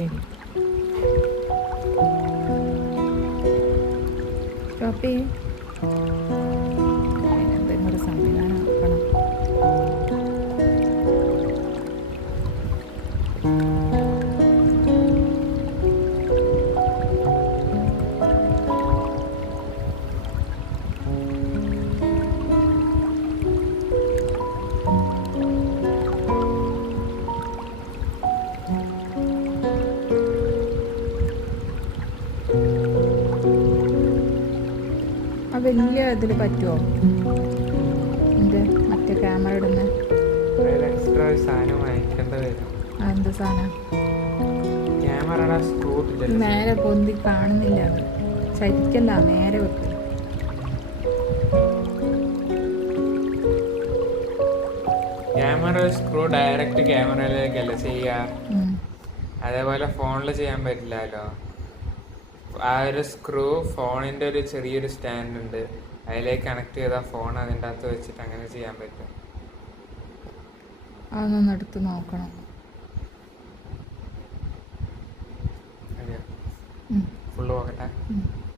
ശരി. സ്റ്റോപ്പ് ചെയ്യേ. എന്തെങ്കിലും ഒരു സംവിധാനം ആക്കണം. ആ വലിയ ഇതിൽ പറ്റുമോ എൻ്റെ മറ്റേ ക്യാമറ ഇടുന്ന എക്സ്ട്രാ ഒരു സാധനം വാങ്ങിക്കേണ്ട വരും. എന്ത് സാധനം? ക്യാമറയുടെ സ്ക്രൂ നേരെ പൊന്തി കാണുന്നില്ല. അത് ശരിക്കല്ല, നേരെ വെക്കും. ക്യാമറ സ്ക്രൂ ഡയറക്റ്റ് ക്യാമറയിലേക്കല്ല ചെയ്യുക. അതേപോലെ ഫോണിൽ ചെയ്യാൻ പറ്റില്ലല്ലോ. ആ ഒരു സ്ക്രൂ ഫോണിൻ്റെ ഒരു ചെറിയൊരു സ്റ്റാൻഡ് ഉണ്ട്, അതിലേക്ക് കണക്ട് ചെയ്താൽ ഫോൺ അതിൻ്റെ അകത്ത് വെച്ചിട്ട് അങ്ങനെ ചെയ്യാൻ പറ്റും. അതൊന്ന് എടുത്ത് നോക്കണം. ഫുള്ള് നോക്കട്ടെ.